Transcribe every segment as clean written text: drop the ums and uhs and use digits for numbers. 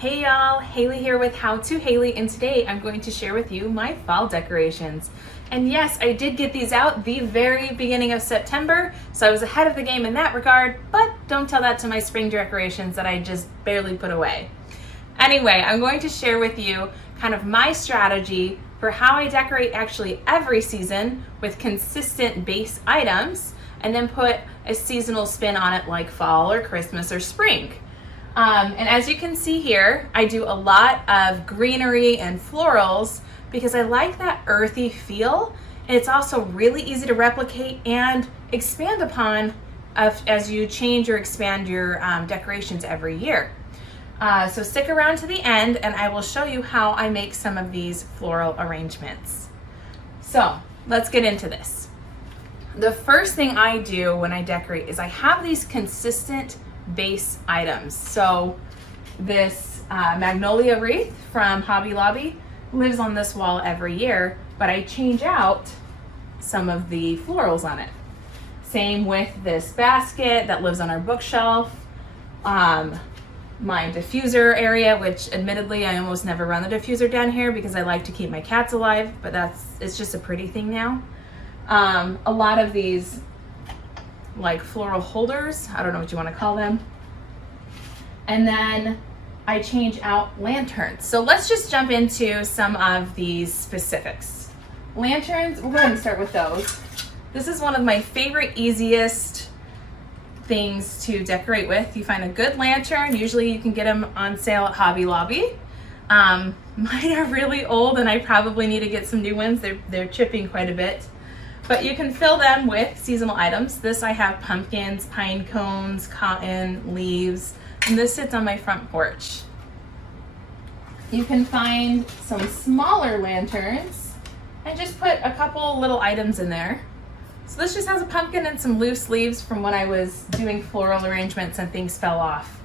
Hey y'all, Haley here with How to Haley, and today I'm going to share with you my fall decorations. And yes, I did get these out the very beginning of September, so I was ahead of the game in that regard, but don't tell that to my spring decorations that I just barely put away. Anyway, I'm going to share with you kind of my strategy for how I decorate actually every season with consistent base items, and then put a seasonal spin on it like fall or Christmas or spring. And as you can see here, I do a lot of greenery and florals because I like that earthy feel. And it's also really easy to replicate and expand upon as you change or expand your decorations every year. So stick around to the end and I will show you how I make some of these floral arrangements. So let's get into this. The first thing I do when I decorate is I have these consistent base items. So this magnolia wreath from Hobby Lobby lives on this wall every year, but I change out some of the florals on it. Same with this basket that lives on our bookshelf. My diffuser area, which admittedly I almost never run the diffuser down here because I like to keep my cats alive, but it's just a pretty thing now. A lot of these like floral holders, I don't know what you want to call them. And then I change out lanterns. So let's just jump into some of these specifics. Lanterns, we'll go ahead and start with those. This is one of my favorite, easiest things to decorate with. You find a good lantern, usually you can get them on sale at Hobby Lobby. Mine are really old and I probably need to get some new ones. They're chipping quite a bit. But you can fill them with seasonal items. This I have pumpkins, pine cones, cotton, leaves, and this sits on my front porch. You can find some smaller lanterns and just put a couple little items in there. So this just has a pumpkin and some loose leaves from when I was doing floral arrangements and things fell off.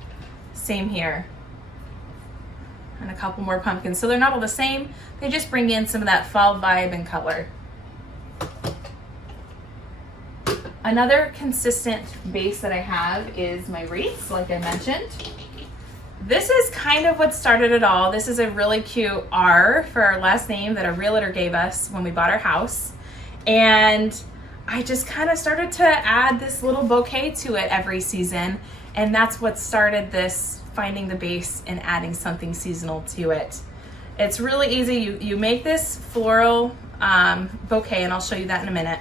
Same here. And a couple more pumpkins. So they're not all the same, they just bring in some of that fall vibe and color. Another consistent base that I have is my wreaths, like I mentioned. This is kind of what started it all. This is a really cute R for our last name that a realtor gave us when we bought our house. And I just kind of started to add this little bouquet to it every season. And that's what started this, finding the base and adding something seasonal to it. It's really easy. You make this floral bouquet, and I'll show you that in a minute.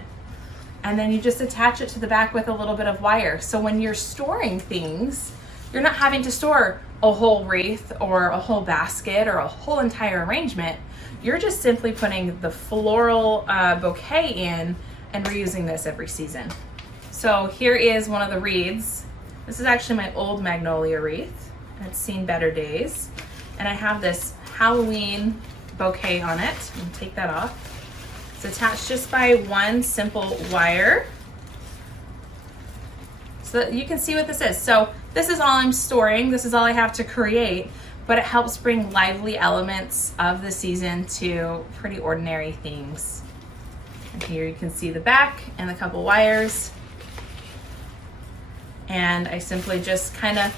And then you just attach it to the back with a little bit of wire. So when you're storing things, you're not having to store a whole wreath or a whole basket or a whole entire arrangement. You're just simply putting the floral bouquet in and reusing this every season. So here is one of the wreaths. This is actually my old magnolia wreath. It's seen better days. And I have this Halloween bouquet on it. I'll take that off. It's attached just by one simple wire. So that you can see what this is. So this is all I'm storing. This is all I have to create, but it helps bring lively elements of the season to pretty ordinary things. And here you can see the back and a couple wires. And I simply just kind of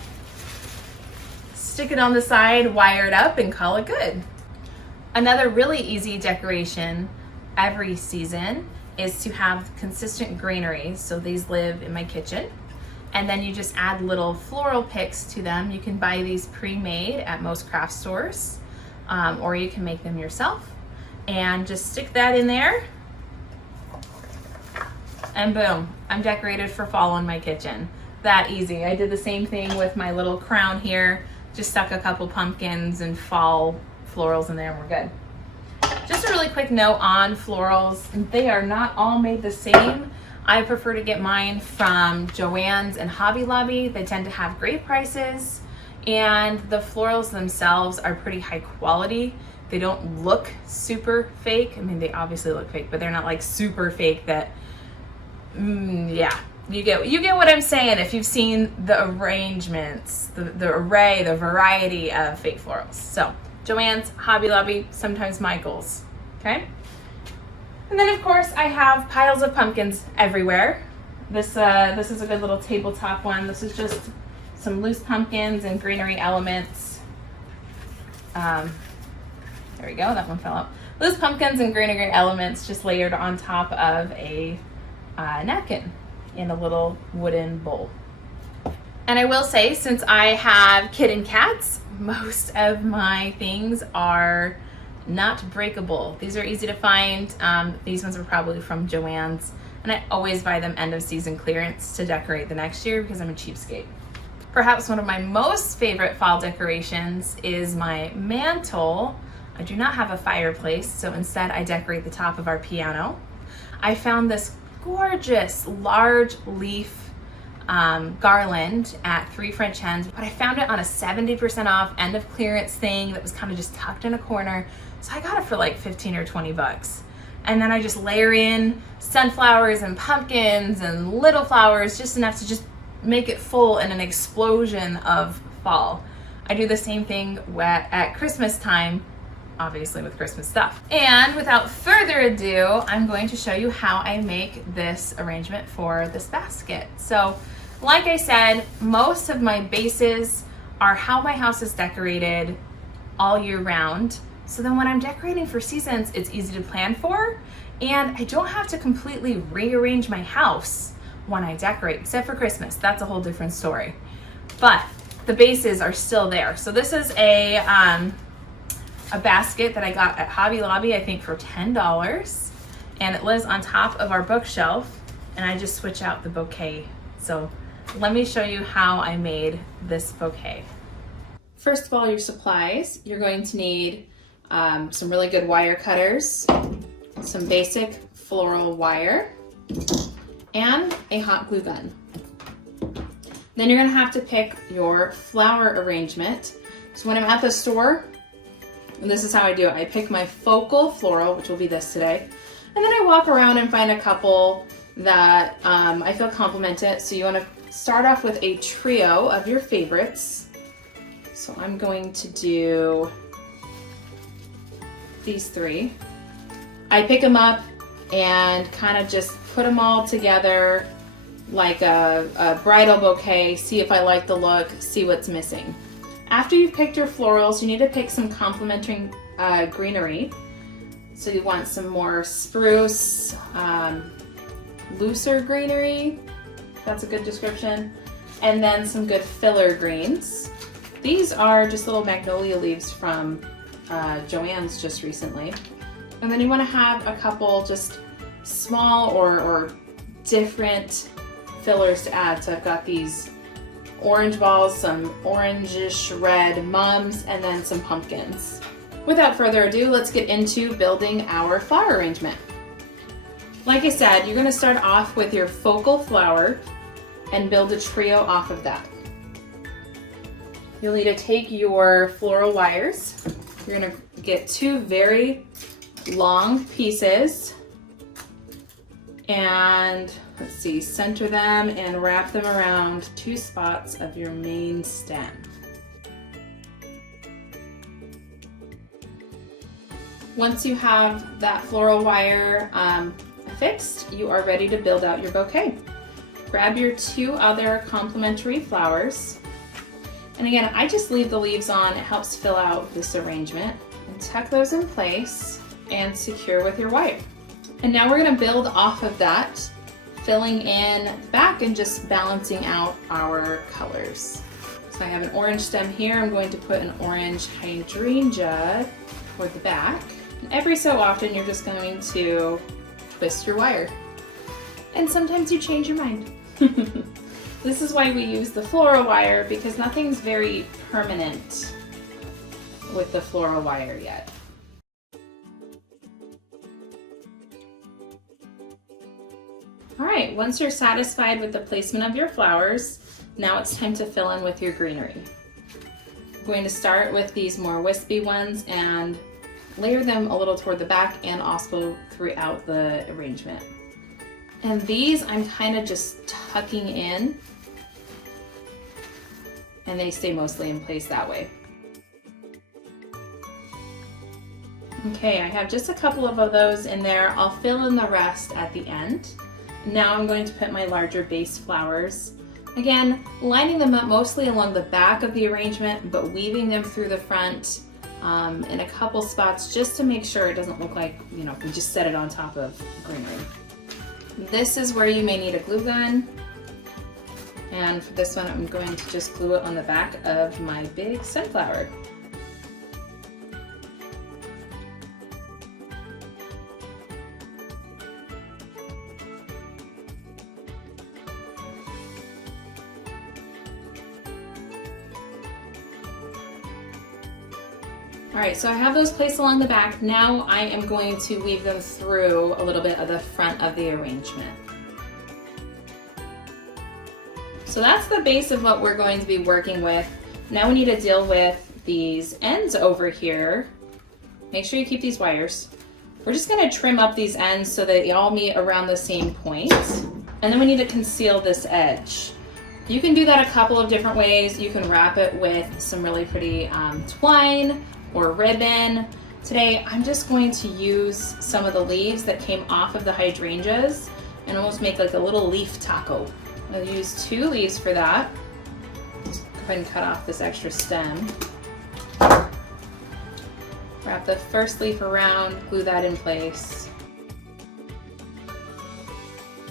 stick it on the side, wire it up, and call it good. Another really easy decoration every season is to have consistent greenery. So these live in my kitchen. And then you just add little floral picks to them. You can buy these pre-made at most craft stores, or you can make them yourself. And just stick that in there. And boom, I'm decorated for fall in my kitchen. That easy. I did the same thing with my little crown here. Just stuck a couple pumpkins and fall florals in there and we're good. Just a really quick note on florals, they are not all made the same. I prefer to get mine from Joann's and Hobby Lobby. They tend to have great prices, and the florals themselves are pretty high quality. They don't look super fake. I mean, they obviously look fake, but they're not like super fake that, yeah. You get what I'm saying if you've seen the arrangements, the array, the variety of fake florals. So Joann's, Hobby Lobby, sometimes Michael's, okay? And then of course I have piles of pumpkins everywhere. This is a good little tabletop one. This is just some loose pumpkins and greenery elements. there we go, that one fell out. Loose pumpkins and greenery elements just layered on top of a napkin in a little wooden bowl. And I will say, since I have kitten cats, most of my things are not breakable. These are easy to find. These ones are probably from Joann's, and I always buy them end of season clearance to decorate the next year because I'm a cheapskate. Perhaps one of my most favorite fall decorations is my mantle. I do not have a fireplace, so instead I decorate the top of our piano. I found this gorgeous large leaf garland at 3 French Hens, but I found it on a 70% off end of clearance thing that was kind of just tucked in a corner. So I got it for like 15 or 20 bucks. And then I just layer in sunflowers and pumpkins and little flowers, just enough to just make it full in an explosion of fall. I do the same thing at Christmas time, obviously with Christmas stuff. And without further ado, I'm going to show you how I make this arrangement for this basket. So like I said, most of my bases are how my house is decorated all year round. So then when I'm decorating for seasons, it's easy to plan for, and I don't have to completely rearrange my house when I decorate, except for Christmas. That's a whole different story. But the bases are still there. So this is a basket that I got at Hobby Lobby, I think for $10, and it lives on top of our bookshelf, and I just switch out the bouquet. So let me show you how I made this bouquet. First of all, your supplies. You're going to need some really good wire cutters, some basic floral wire, and a hot glue gun. Then you're gonna have to pick your flower arrangement. So when I'm at the store, and this is how I do it, I pick my focal floral, which will be this today, and then I walk around and find a couple that I feel complement it. So you wanna start off with a trio of your favorites. So I'm going to do these 3. I pick them up and kind of just put them all together like a bridal bouquet, see if I like the look, see what's missing. After you've picked your florals, you need to pick some complementary greenery. So you want some more spruce, looser greenery, that's a good description, and then some good filler greens. These are just little magnolia leaves from Joann's just recently. And then you want to have a couple just small or different fillers to add. So I've got these orange balls, some orangish red mums, and then some pumpkins. Without further ado, let's get into building our flower arrangement. Like I said, you're going to start off with your focal flower and build a trio off of that. You'll need to take your floral wires. You're going to get 2 very long pieces and let's see, center them and wrap them around 2 spots of your main stem. Once you have that floral wire fixed, you are ready to build out your bouquet. Grab your 2 other complementary flowers. And again, I just leave the leaves on, it helps fill out this arrangement. And tuck those in place and secure with your wire. And now we're gonna build off of that, filling in the back and just balancing out our colors. So I have an orange stem here, I'm going to put an orange hydrangea toward the back. And every so often you're just going to twist your wire. And sometimes you change your mind. This is why we use the floral wire, because nothing's very permanent with the floral wire yet. All right, once you're satisfied with the placement of your flowers, now it's time to fill in with your greenery. I'm going to start with these more wispy ones and layer them a little toward the back and also throughout the arrangement. And these I'm kind of just tucking in, and they stay mostly in place that way. Okay, I have just a couple of those in there. I'll fill in the rest at the end. Now I'm going to put my larger base flowers. Again, lining them up mostly along the back of the arrangement, but weaving them through the front in a couple spots just to make sure it doesn't look like, you know, we just set it on top of greenery. This is where you may need a glue gun. And for this one, I'm going to just glue it on the back of my big sunflower. All right, so I have those placed along the back. Now I am going to weave them through a little bit of the front of the arrangement. So that's the base of what we're going to be working with. Now we need to deal with these ends over here. Make sure you keep these wires. We're just gonna trim up these ends so that they all meet around the same point. And then we need to conceal this edge. You can do that a couple of different ways. You can wrap it with some really pretty twine or ribbon. Today, I'm just going to use some of the leaves that came off of the hydrangeas and almost make like a little leaf taco. I'll use 2 leaves for that. Go ahead and cut off this extra stem. Wrap the first leaf around, glue that in place.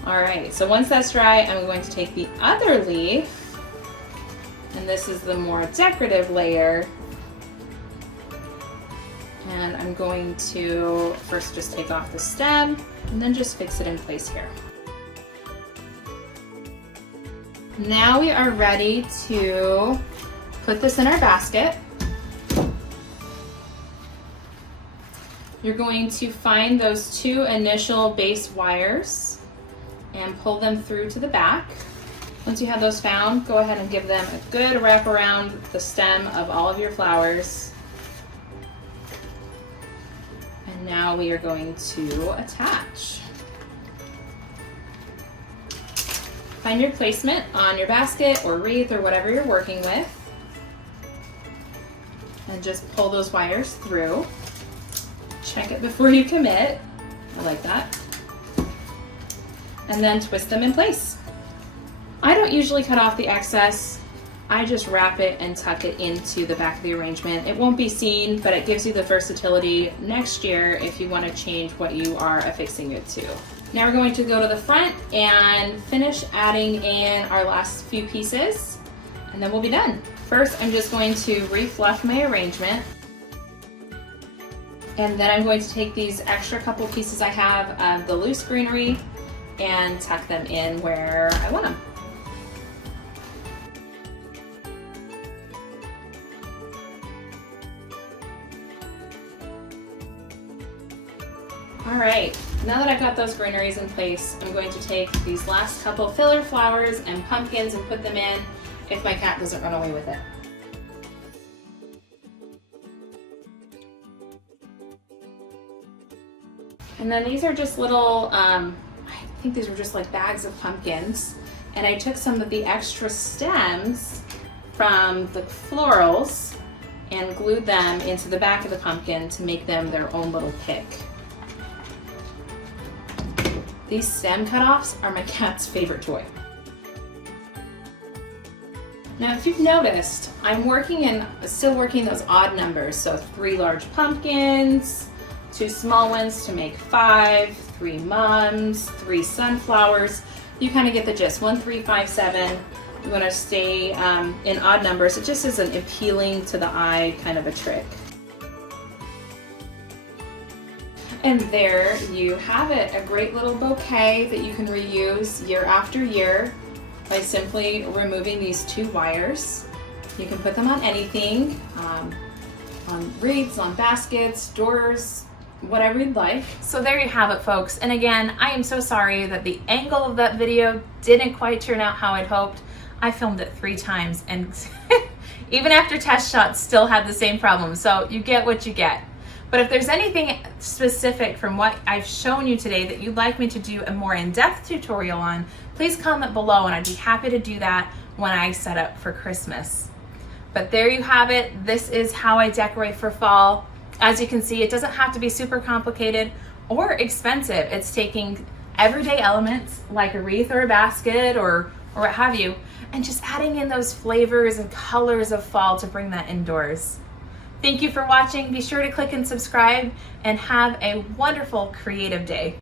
All right, so once that's dry, I'm going to take the other leaf, and this is the more decorative layer, and I'm going to first just take off the stem and then just fix it in place here. Now we are ready to put this in our basket. You're going to find those 2 initial base wires and pull them through to the back. Once you have those found, go ahead and give them a good wrap around the stem of all of your flowers. And now we are going to attach. Find your placement on your basket or wreath or whatever you're working with. And just pull those wires through. Check it before you commit. I like that. And then twist them in place. I don't usually cut off the excess. I just wrap it and tuck it into the back of the arrangement. It won't be seen, but it gives you the versatility next year if you want to change what you are affixing it to. Now we're going to go to the front and finish adding in our last few pieces, and then we'll be done. First, I'm just going to refluff my arrangement. And then I'm going to take these extra couple pieces I have of the loose greenery and tuck them in where I want them. All right, now that I've got those greeneries in place, I'm going to take these last couple filler flowers and pumpkins and put them in if my cat doesn't run away with it. And then these are just little, I think these were just like bags of pumpkins. And I took some of the extra stems from the florals and glued them into the back of the pumpkin to make them their own little pick. These stem cutoffs are my cat's favorite toy. Now, if you've noticed, I'm still working those odd numbers. So 3 large pumpkins, 2 small ones to make 5, 3 mums, 3 sunflowers. You kind of get the gist. 1, 3, 5, 7. You want to stay in odd numbers. It just is an appealing to the eye kind of a trick. And there you have it, a great little bouquet that you can reuse year after year by simply removing these 2 wires. You can put them on anything, on wreaths, on baskets, doors, whatever you'd like. So there you have it, folks. And again, I am so sorry that the angle of that video didn't quite turn out how I'd hoped. I filmed it 3 times and even after test shots still had the same problem. So you get what you get. But if there's anything specific from what I've shown you today that you'd like me to do a more in-depth tutorial on, please comment below and I'd be happy to do that when I set up for Christmas. But there you have it. This is how I decorate for fall. As you can see, it doesn't have to be super complicated or expensive. It's taking everyday elements like a wreath or a basket or what have you, and just adding in those flavors and colors of fall to bring that indoors. Thank you for watching. Be sure to click and subscribe and have a wonderful creative day.